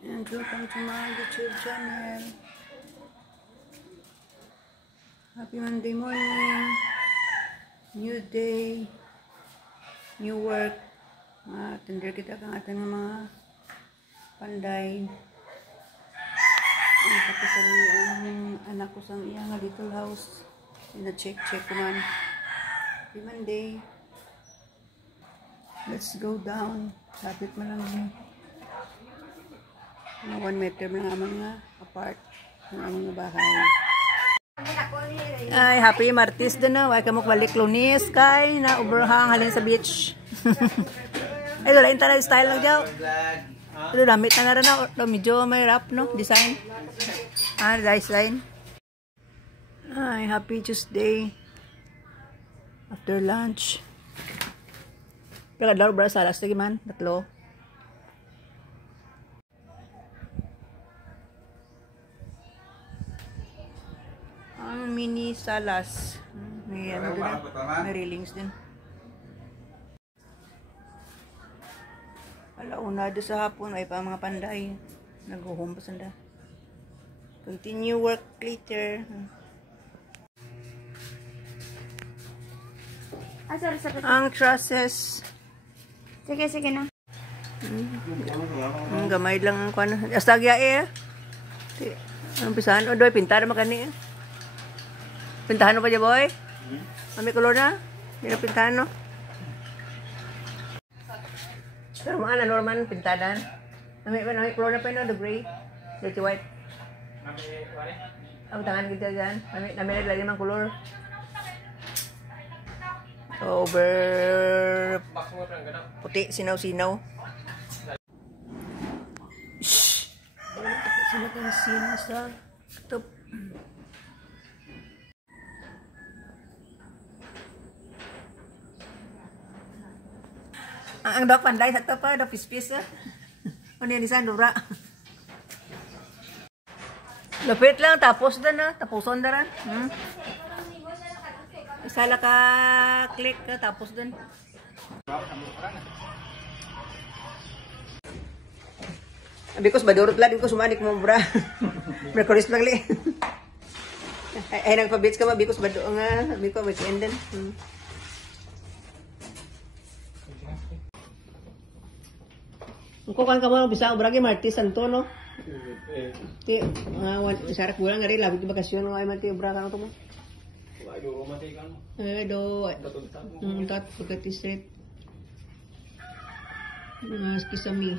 And welcome to my YouTube channel. Happy Monday morning. New day. New work. Tender kita kang ating mga panday. Tapos ang anak ko sang iya nga little house. Ina-check ko man. Happy Monday. Let's go down. Lapit man lang. 1 meter lang naman nga apart ng mga bahay. Ay, happy Martis din na. Huwag ka mo balik Lunis kay na overhang halin sa beach. Ay, lain na style lang dyan. Ito, damit na rin na. Medyo may wrap, no? Design. Design. Ay, happy Tuesday. After lunch. Kaya kadlaw, bro, salas lagi man. Tatlo. Ang mini salas. May ano din. May railings din. Alauna doon sa hapon. Ay pa mga panday. Nag-home pa sanda. Continue work later. Ang trusses. Sige na. Ang gamay lang ang kuwan. Astagya eh. Ang pisahan. O doy, pintar makani eh. Pintahan mo pa dyan, boy? May color na? Hindi na pintahan, no? Pero mga normal pintahan. May color na pa yun, no? The gray. Dirty white. Ang tangan kita dyan. May naglagay ng color. Over puti, sinaw-sinaw. Shhh! Sino ka na sinaw sa top? Ang dok panday sa top pa, pis-pis. Ano yan, isang dura. Lapit lang, tapos na na. Tapuson na rin. Isa lang ka click ka, tapos dun. Because badurot lang, because sumanik mo bra. Merkulis lang li. Ay nagpa-beach ka ba, because bado nga, because weekend din. Kung kan ka mo, bisa bragi Martis Santo, no? Ti, isarak bulan nga rin, labig bakasyon ng ay mati, bra ka na ito mo. Do, tat pagkati straight. Kisami.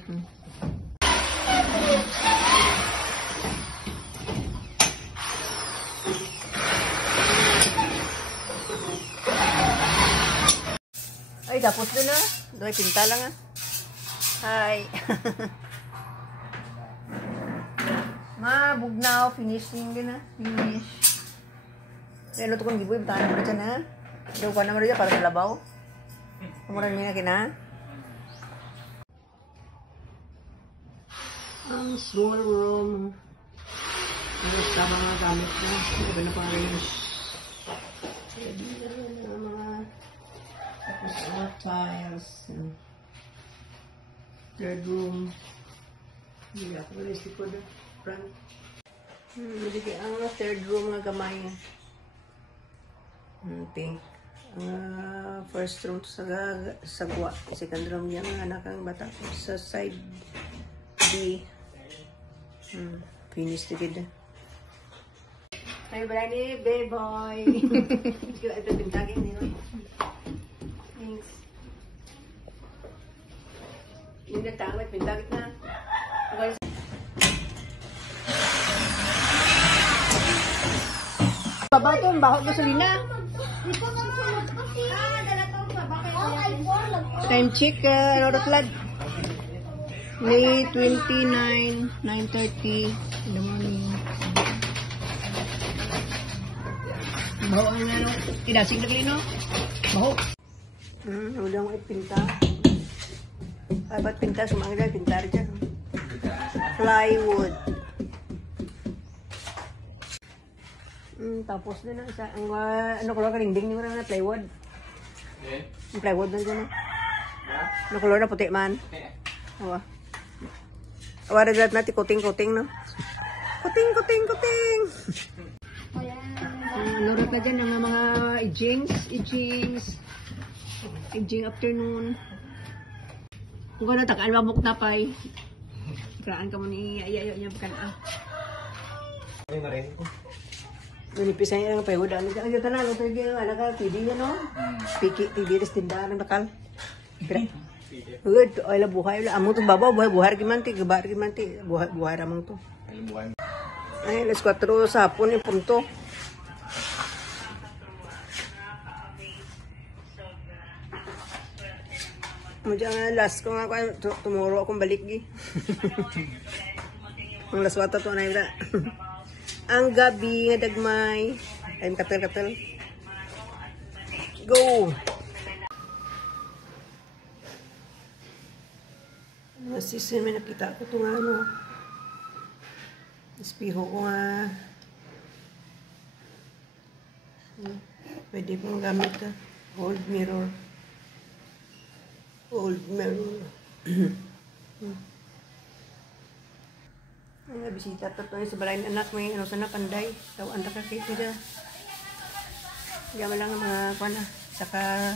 Ay, tapos doon na. Doon pinta lang ah. Hi. Bugnaw, finishing din ah. Finish. Pero ito kong giboy, tahan mo na dyan ha. Daw ka naman dyan para sa labaw. Kumuran mo na kina. Ang small room. Ang tama mga gamit na. Ito na pang-arrange. Ready na mga tiles. Third room. Hindi ako na isip ko na. Front. Ang third room nga gamay. Pink. First room sa sagwa. Second room niya ang anak ang bata sa side B. Finish together. Ay, Brani, baby. Ito bintagin nila. Thanks. Yung nagtawad, bintagit na. Baba ito, bakot gasolina. Time check, Rodotlad. May 29, 9:30 in the morning. Baho ang ano, idasig na kayo, no? Baho. Wala mo ipinta. Ay, ba't pinta? Sumangga, pintar dyan. Plywood. Tapos din ang isa. Ano color ka dingding ni mo na plywood? Yung plywood na dyan. Ano color na puti man? Wala dyan natin kuting-kuting, no? Kuting. Lurot na dyan yung mga ijing afternoon. Kung gano'n, takaan mabuk na pa'y. Ikraan ka mo ni ayayo niya bakan Ay, marin ko. Nunipis na yung paywood. Ano dyan? Ang tanan, ito yung anak ka, TV yan, no? Piki, TV, res tindahan ng bakal. Good, ay la buhay. Amo to babaw, buhay gimanti, buhay ramang to. Ay, alas 4 sa hapon yung punto. Diyan last ko nga tomorrow akong balik gi. Ang last wata to na ida. Ang gabi nga dagmay. Ay katel. Go. Masisi may nakita ko itong ano. Espiho ko nga. Pwede pong gamit ka. Old mirror. Ang bisita to sa balay anak may ano sana panday. Tawaan ta ka kay siya. Diyan lang mga kuan saka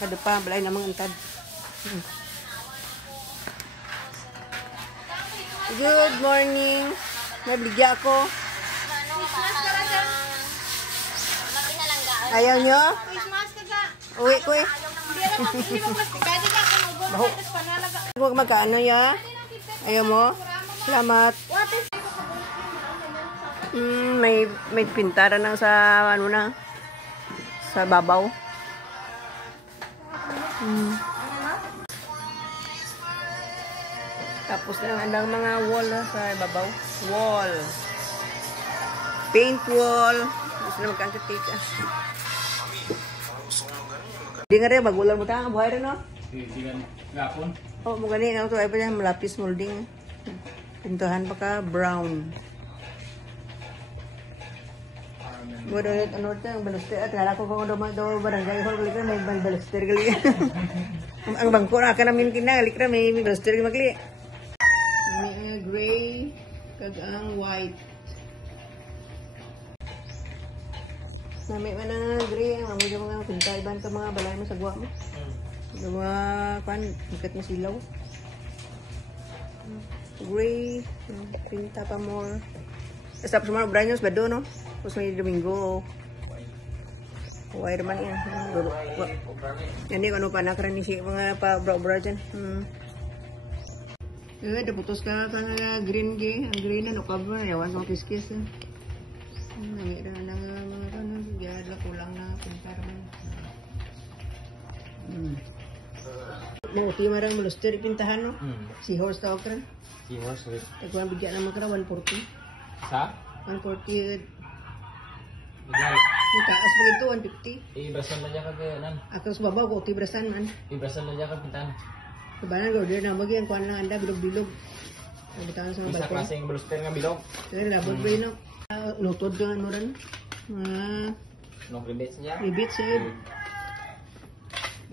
kadepa balay namang antad. Good morning. Nabligya ako. Ayaw nyo? Uwi ko eh. Baho. Huwag magkaano ya? Ayaw mo? Salamat. May pintara na sa ano na sa babaw. Tapos na ang mga wall sa babaw. Wall. Paint wall. Gusto na magkangkitik. Di nga rin, bagulan mo tayo. Buhay rin, no? Di gan gapon. Oo, mo gani. Ano to? Ay pa dyan, malapis molding. Pintuhan pa ka, brown. Mo doon, ano ito, ang baluster. At nalako ko daw barangay hall. Galik na, may baluster gali. Ang bangko na ka namin kinagalik na, may baluster gali magli. May gray, kag ang white. Nami man ang gray, ang amo yung mga pinta, iban ka mga balay mo sa guwa mo. Yung mga kan, ikat na silaw. Gray, pinta pa more. Tapos mga branyos ba doon, no? Tapos may Domingo. Wire man yan. Yan yung ano pa, nakaran siya mga pa-bra-bra dyan. Daputos ka nga green gi. Ang green na, no cover na, yawan kong kiskis. Nangira na mga kanon, gala kulang na pintar man. Mauti marang maluster ipintahan, no? Seahorse tawag ka rin. Seahorse rin. Tagpuan bigyan naman ka na 140. Sa? 140. Igal. May taas pa ito, 150. Ibrasan na niya kagayanan. Ako sa babaw, ko tibrasan man. Ibrasan na niya kapitan. Kabanan, order na magi ang kuhan lang anda, bilog-bilog. Nabitawan sa mga Isa balkon. klaseng baluster nga bilog. Kaya labod ba yun, no? Lutod yung ano rin. No credits niya. Ribits eh.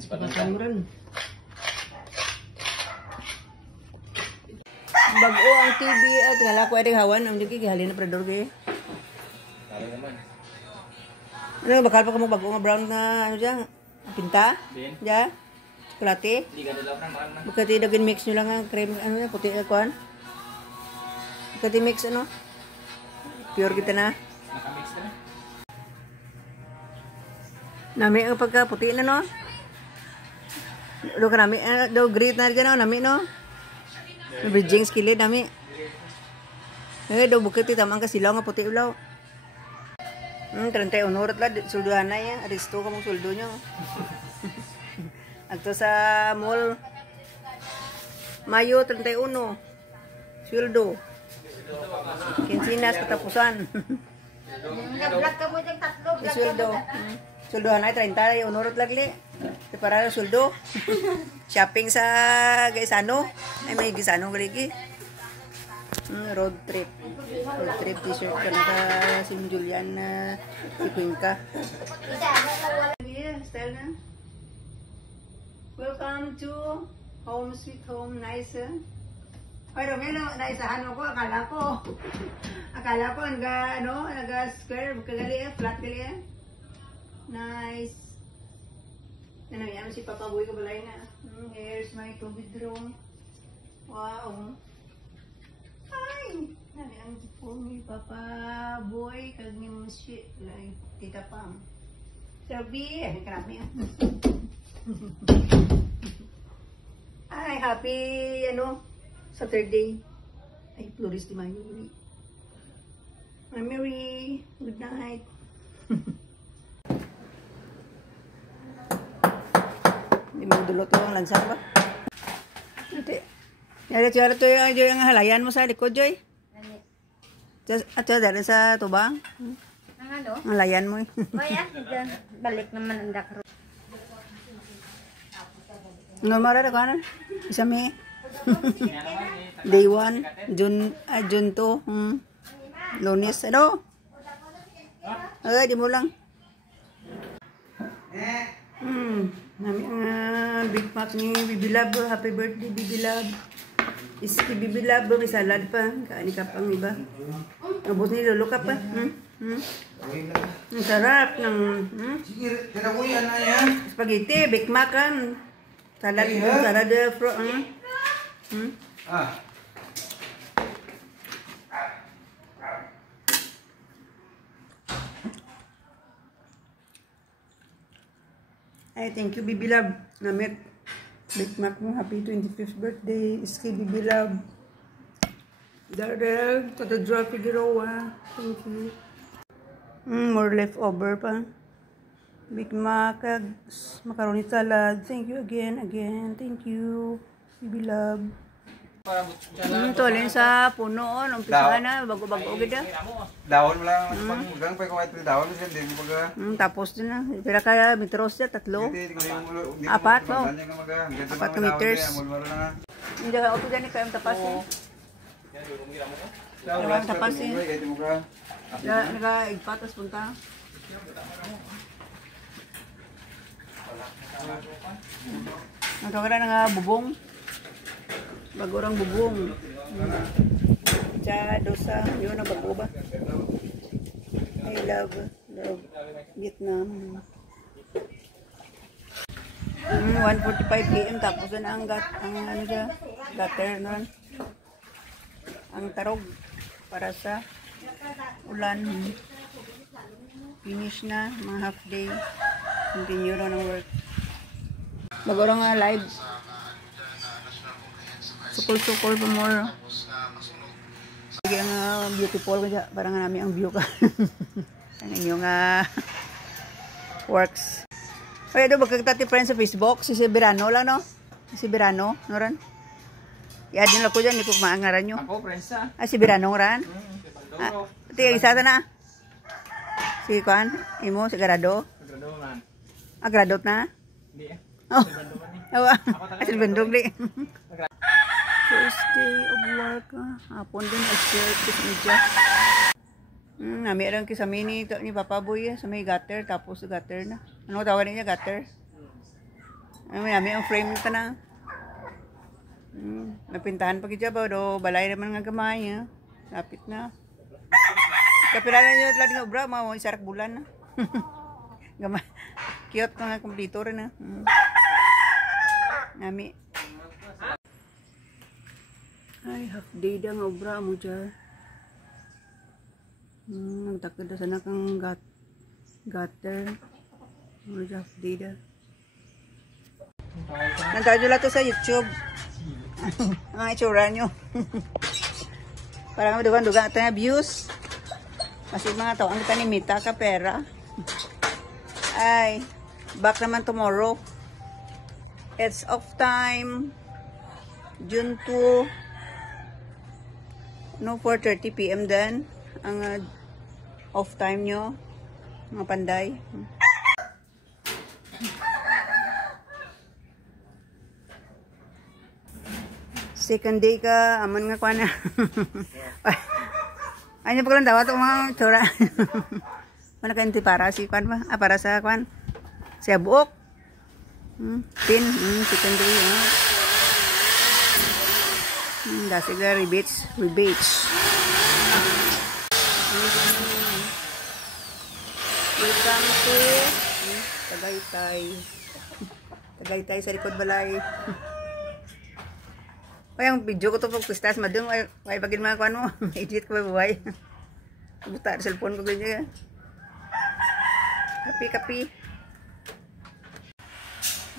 Batan mo rin. Bago ang TV at wala ko ay hawan. Ang diki gihalin na predor kayo. Kaya naman. Ano, bakal pa ka mo bago nga brown na ano dyan? Pinta? Din. Dyan? Chocolate? Hindi ka nila parang na. Bukati dagin mix nyo lang ang cream, ano yan, puti kuhan. Bukati mix ano? Pure kita na. Nakamix na. Nami ang pagka-puti na no? Do ka nami, do great na dyan no? Nami no? Bridging skillet nami. Do bukati tamang kasilaw nga puti ulaw. 31 oras lang, sulduhan na yan. Aristo ka mong suldo nyo. Agto sa mall. Mayo 31. Suldo. Kinsinas katapusan. Nag-vlog ka mo dyan tatlo. Suldo. Suldohan na 30 unorot lagli. Para suldo. Shopping sa Gaisano. Ay may Gaisano galigi. Road trip. Road trip t-shirt ka naka Sim Julian na Ikwinka. Style na. Welcome to Home Sweet Home. Nice. Pero ngayon, naisahan mo ko, akala ko, naga-square, kagali flat gali Nice. Ano yan, si Papa Boy ka balay na. Here's my two-bedroom. Wow. Ay! Nari ang po ni Papa Boy, kag ni shit, like, Tita Pam. Sabi, karami ah. Ay, happy, Saturday. Ay, Flores de Mayo. Mary, good night. Hindi mo dulot yung lansan ba? Hindi. Yara to yung halayan mo sa likod, Joy. At dahil sa tubang. Ang ano? Ang halayan mo eh. Maya, balik naman ang dakro. Normal na kanan. Isa may. Day 1, June 2, Lunes. Ano? Ay, di mo lang. Nami ang Big Mac ni Bibi Love. Happy birthday, Bibi Love. Iski Bibi Love, may salad pa. Kaani ka pang iba. Abot ni Lolo ka pa. Ang sarap ng spaghetti, Big Mac kan. Salad Ay, thank you, Bibi Love. Namit. Big Mac mo. Happy 25th birthday. Iski, Bibi Love. Darrell, Tata Figueroa. Thank you. More leftover pa. Big Mac, macaroni salad. Thank you again. Thank you, Bibi Love. Tolin sa puno, umpisa na, bago-bago gida. Dahon mo lang, hanggang pa ikaw ay dahon mo siya, hindi mo baga. Tapos din na, pira ka metros siya, 3. Apat, no? 4 meters. Hindi ka auto gani kayo tapas eh. Ang tapas eh. Naka-igpatas punta. Nagkakaroon nga bubong. Bagorang bubong. Dosa. Yun ang bago ba? I love Vietnam. 1:45 PM tapos na ang gutter nun. Ang tarog para sa ulan. Finish na, mga half day. Continue na ng work. Bagorang nga live. Sukol-sukol pa more. Sige ang beautiful kaya parang namin ang view ka. Ang inyong works. Kaya doon magkagtati friends sa Facebook. Si Berano lang, no? Si Berano, no ran? I-add nyo lang ko dyan, hindi ko maangaran nyo. Ako, friends ah. Si Berano ran? Ito isa na. Si Kwan, Imo, si Garado. Grado man. Gradot na? Hindi eh. Oh. Asil bendong di. First day of work. Hapon din i-share sa media. Meron sa mini ni Papa Boy sa may gutter, tapos gutter na. Ano tawag niya, gutter? May ang frame ka na. Napintahan pa kita ba? Balay naman nga gamay. Lapit na. Kapiranan nyo lang nga bra, mga isarak bulan na. Gamay. Cute nga kompleto rin na. Nami. Ay, half day da nga obra mo dyan. Nagtakad na sana kang gutter. Half day da. Nagkadyo lang to sa YouTube. Ang itsura nyo. Parang madugan-dugan ito nga views. Kasi mga tao, ang kita ni Mita ka pera. Ay, back naman tomorrow. It's off time. June 2. 4:30 PM din. Ang off time nyo. Mga panday. Second day ka, aman nga kwa na. Ay, niya paglang dawa ito mga tsura. Wala ka para si kwan ba? Para sa kwan. Sa buok. Second day. Dasig na rebates. Welcome to Tagaytay. Tagaytay sa likod balay. Ay, ang video ko to pag kustas madung. Ay, pagin mga kuhan mo. Edit ko ba buhay. Buta sa cellphone ko ganyan. Kapi.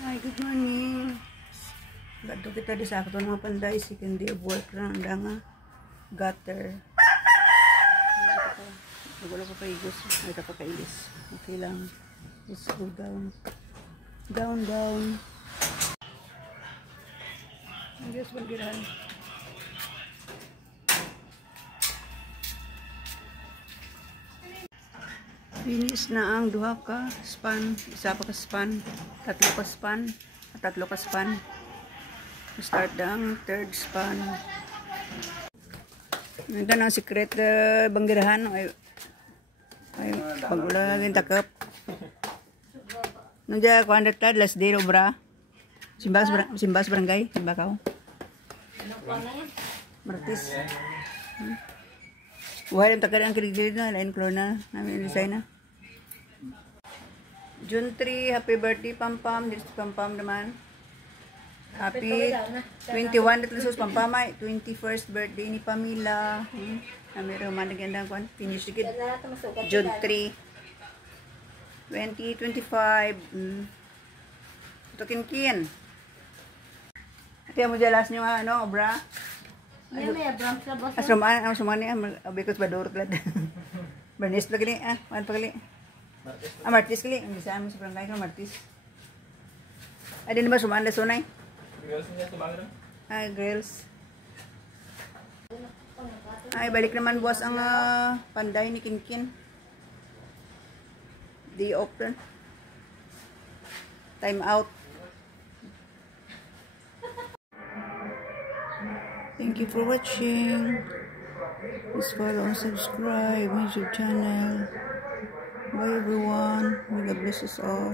Ay, good morning. Gado kita di sa ako mga panday. Second day of work na. Handa nga. Gutter. Wala ko paigos. Ay, kapakailis. Okay lang. Let's go down. Down. Ang Diyos magirahan. Finish na ang duha ka span. Isa pa ka span. Tatlo ka span. Start na ang third span. Ito na ang secret banggirahan. Ay, pag-ula yung takap. Nandiyan, kuhan dito, last day, obra. Simbas barangay, Simbakaw. Martis. Buhay yung takad ang kilig-kilig na, lain klor na, namin design na. June 3, happy birthday, Pampam. Dito Pampam naman. Happy 21 dito sa Pampamay. 21st birthday ni Pamela. Namin romantic yan lang kuhan. Finish the kid. June 3. 2025. Ito kinkin. Kaya mo jalas nyo nga, ano, obra? Yan may abram sa boss. Asuman niya, abikos badurot lad. Bernis pa gali, wan pa gali. Martis gali, ang bisa mo sa barangay ko, Martis. Ay, din ba sumaan na sunay? Girls niya tumangin na. Ay, girls. Ay, balik naman boss ang panday ni Kinkin. Day open. Time out. Thank you for watching. Please follow and subscribe my YouTube channel. Bye everyone. May God bless us all.